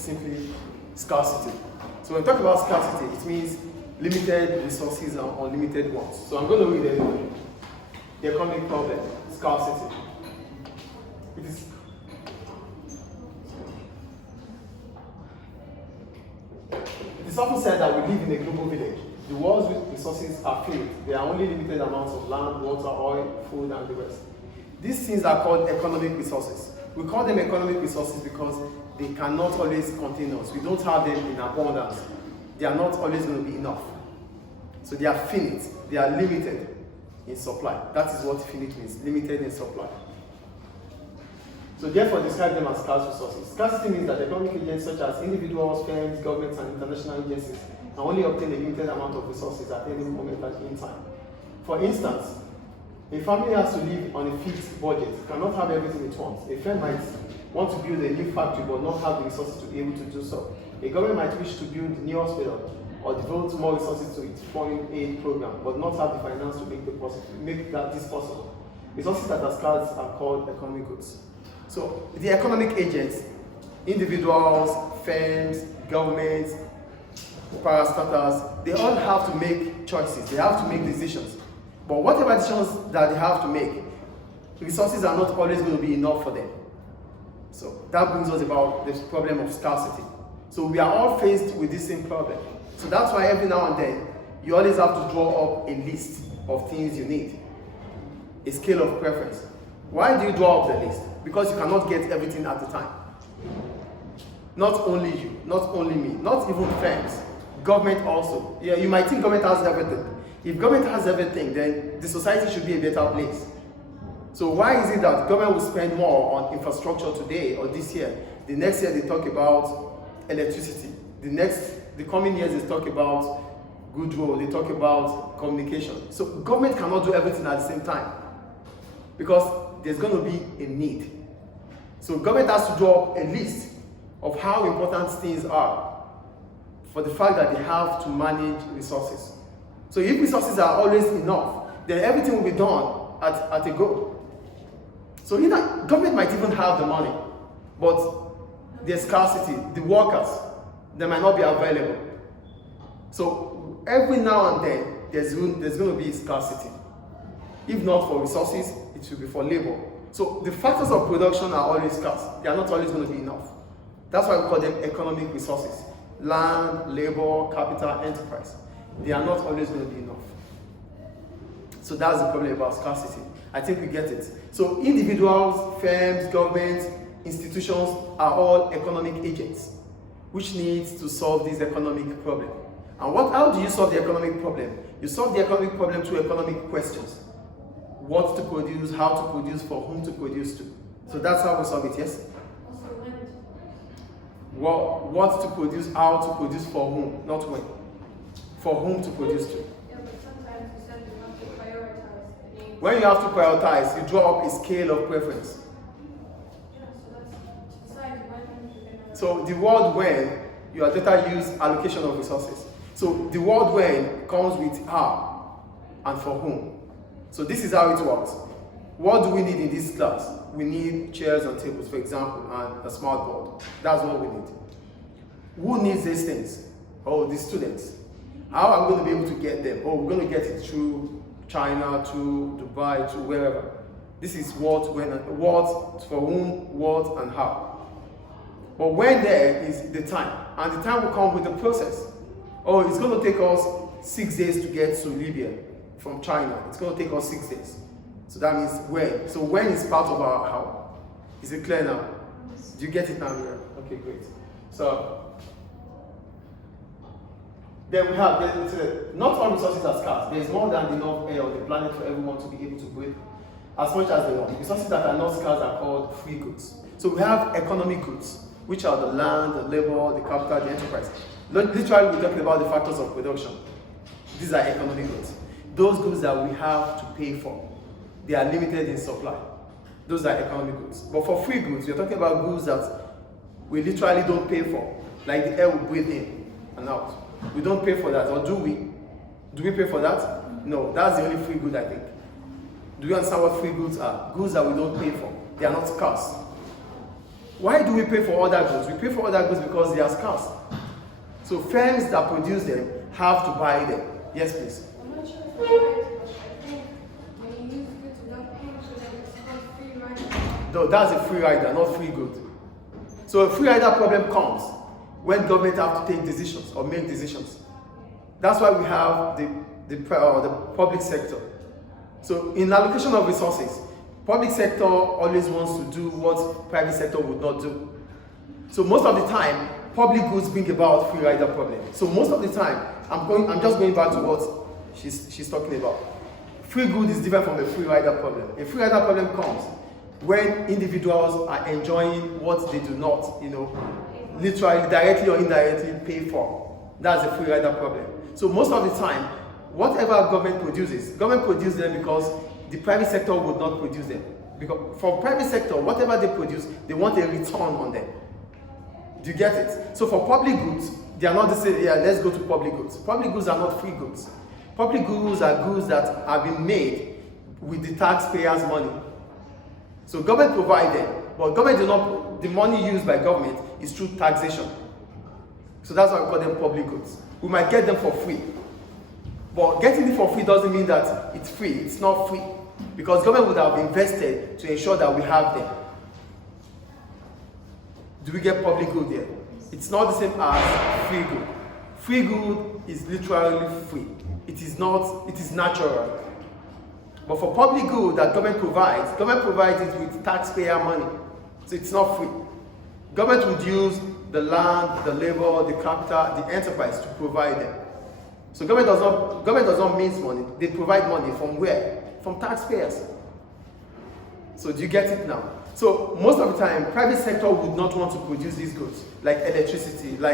simply scarcity. So when we talk about scarcity, it means limited resources and unlimited ones. So I'm going to read anyway. The economic problem, scarcity. It is often said that we live in a global village. The world's resources are finite. There are only limited amounts of land, water, oil, food, and the rest. These things are called economic resources. We call them economic resources because they cannot always contain us. We don't have them in abundance. They are not always going to be enough. So they are finite. They are limited in supply. That is what finite means, limited in supply. So therefore, describe them as scarce resources. Scarcity means that economic agents such as individuals, firms, governments, and international agencies can only obtain a limited amount of resources at any moment at any time. For instance, a family has to live on a fixed budget, cannot have everything at once. A firm might want to build a new factory but not have the resources to be able to do so. A government might wish to build a new hospital or devote more resources to its foreign aid program but not have the finance to make this possible. Resources that are scarce are called economic goods. So the economic agents, individuals, firms, governments, parastatals, they all have to make choices. They have to make decisions. But whatever decisions that they have to make, resources are not always going to be enough for them. So that brings us about this problem of scarcity. So we are all faced with this same problem. So that's why every now and then, you always have to draw up a list of things you need, a scale of preference. Why do you draw up the list? Because you cannot get everything at a time. Not only you, not only me, not even firms, government also. Yeah, you might think government has everything. If government has everything, then the society should be a better place. So why is it that government will spend more on infrastructure today or this year? The next year they talk about electricity. The coming years they talk about good road, they talk about communication. So government cannot do everything at the same time because there's going to be a need. So government has to draw up a list of how important things are for the fact that they have to manage resources. So if resources are always enough, then everything will be done at a go. So government might even have the money, but there's scarcity, the workers, they might not be available. So every now and then, there's going to be scarcity. If not for resources, it should be for labor. So the factors of production are always scarce. They are not always going to be enough. That's why we call them economic resources. Land, labor, capital, enterprise. They are not always going to be enough. So that's the problem about scarcity. I think we get it. So individuals, firms, governments, institutions are all economic agents, which needs to solve this economic problem. And how do you solve the economic problem? You solve the economic problem through economic questions. What to produce, how to produce, for whom to produce to. So that's how we solve it, yes? What to produce, how to produce, for whom, not when. For whom to produce to. Yeah, but sometimes you said you have to prioritize. When you have to prioritize, you draw up a scale of preference. Yeah, so that's decide when you're going to. So the word when, you are better use allocation of resources. So the word when comes with how and for whom. So this is how it works. What do we need in this class? We need chairs and tables, for example, and a smart board. That's what we need. Who needs these things? Oh, the students. How are we going to be able to get them? Oh, we're going to get it through China, through Dubai, through wherever. This is what, when, what, for whom, what, and how. But when there is the time, and the time will come with the process. Oh, it's going to take us 6 days to get to Libya from China. It's going to take us 6 days. So that means when. So when is part of our how. Is it clear now? Do you get it now? Yeah. Okay, great. So then we have, not all resources are scarce. There is more than enough air on the planet for everyone to be able to breathe as much as they want. Resources that are not scarce are called free goods. So we have economic goods, which are the land, the labor, the capital, the enterprise. Literally, we're talking about the factors of production. These are economic goods. Those goods that we have to pay for, they are limited in supply. Those are economic goods. But for free goods, we're talking about goods that we literally don't pay for, like the air we breathe in and out. We don't pay for that, or do we? Do we pay for that? No, that's the only free good, I think. Do you understand what free goods are? Goods that we don't pay for. They are not scarce. Why do we pay for other goods? We pay for other goods because they are scarce. So firms that produce them have to buy them. Yes, please. I'm not sure if you're right, but I think when you use goods without paying for them, it's called free riding. No, that's a free rider, not free good. So a free rider problem comes when government have to take decisions or make decisions. That's why we have the public sector. So in allocation of resources, public sector always wants to do what private sector would not do. So most of the time, public goods bring about free rider problem. So most of the time, I'm just going back to what she's talking about. Free good is different from a free rider problem. A free rider problem comes when individuals are enjoying what they do not, literally directly or indirectly pay for. That's a free rider problem. So most of the time, whatever government produces them because the private sector would not produce them. Because for private sector, whatever they produce, they want a return on them. Do you get it? So for public goods, they are not the same. Yeah, let's go to public goods. Public goods are not free goods. Public goods are goods that have been made with the taxpayers' money. So government provide them, but government do not. The money used by government is through taxation. So that's why we call them public goods. We might get them for free, but getting it for free doesn't mean that it's free. It's not free because government would have invested to ensure that we have them. Do we get public good here? It's not the same as free good. Free good is literally free. It is not, it is natural. But for public good that government provides it with taxpayer money. So it's not free. Government would use the land, the labor, the capital, the enterprise to provide them. So government does not mince money. They provide money from where? From taxpayers. So do you get it now? So most of the time, private sector would not want to produce these goods, like electricity, like